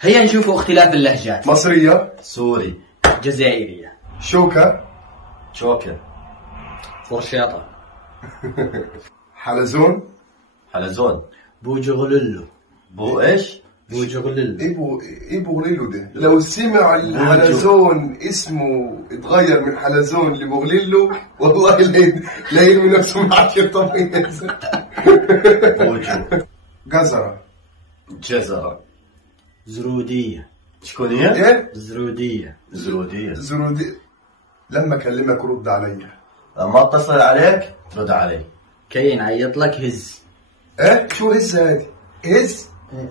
هيا نشوف اختلاف اللهجات. مصرية، سوري، جزائرية، شوكة، شوكة، فرشاطة، حلزون، حلزون، بوجغللو. بو ايش؟ بوجغللو. ايه بوغليلو ده؟ لو سمع الحلزون اسمه اتغير من حلزون لبوغليلو والله لا يرمي نفسه من 10 طبيعي. بوجو، جزرة، جزرة، زرودية. شكون هي؟ ايه؟ زرودية. زرودية. زرودي. لما اكلمك رد عليا. لما اتصل عليك رد علي. كي نعيط لك هز. ايه؟ شو هز هادي؟ هز؟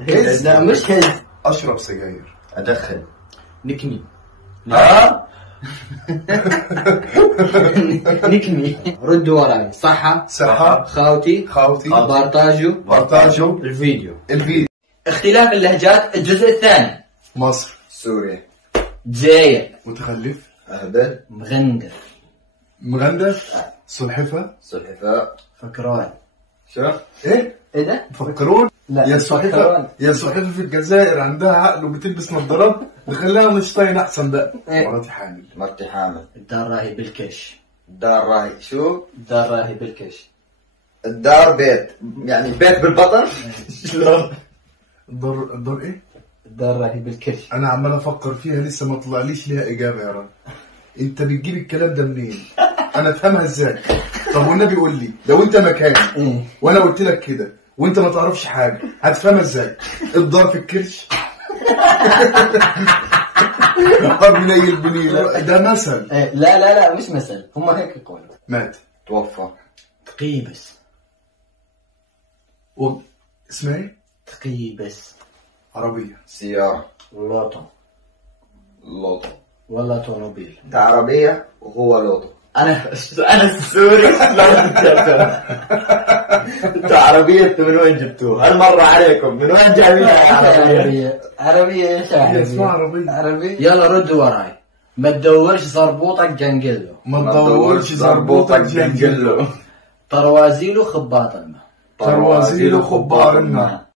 هز؟ لا مش هز. اشرب سجاير. ادخن. نكمي. ها؟ نكمي. ردوا وراي. صحة. صحة. خاوتي. خاوتي. بارتاجو. بارتاجو. الفيديو. الفيديو. اختلاف اللهجات الجزء الثاني. مصر. سوريا. جزائر. متخلف. اهبل. مغندر. مغندر. سلحفة. سلحفاء. فكران. شو؟ ايه؟ ايه ده؟ مفكرون؟ لا، يا فكران. سلحفة، يا سلحفة في الجزائر عندها عقل وبتلبس نظارات، نخليها مشطين احسن بقى. إيه؟ مراتي حامل. مرتي حامل. الدار راهي بالكش. الدار راهي شو؟ الدار راهي بالكش. الدار بيت، يعني بيت بالبطن؟ شلون؟ الدار ايه؟ الدار راهي بالكش. انا عمال افكر فيها لسه ما طلعليش ليها اجابة يا راجل. انت بتجيب الكلام ده منين؟ انا افهمها ازاي؟ طب والنبي قول لي لو انت مكاني إيه؟ وانا قلت لك كده وانت ما تعرفش حاجه هتفهمها ازاي؟ الدار في الكرش. بنيل بنيل ده مثل. إيه؟ لا مش مثل، هم هيك يقولوا. مات. توفى. تقيبس. اسمها ايه؟ تقيبس. عربيه. سيارة. لوطو. لوطو. ولا طوموبيل. انت عربية وهو لوطو. انا السوري. انت عربية، انت من وين جبتوه؟ هالمرة عليكم من وين جايبينها عربية؟ عربية ايش هي اسمها عربيه. عربية. يلا ردوا وراي. ما تدورش زربوطك جنقله. ما تدورش زربوطك جنجله. طروازيله خباط الماء. تروازيل خبار النار.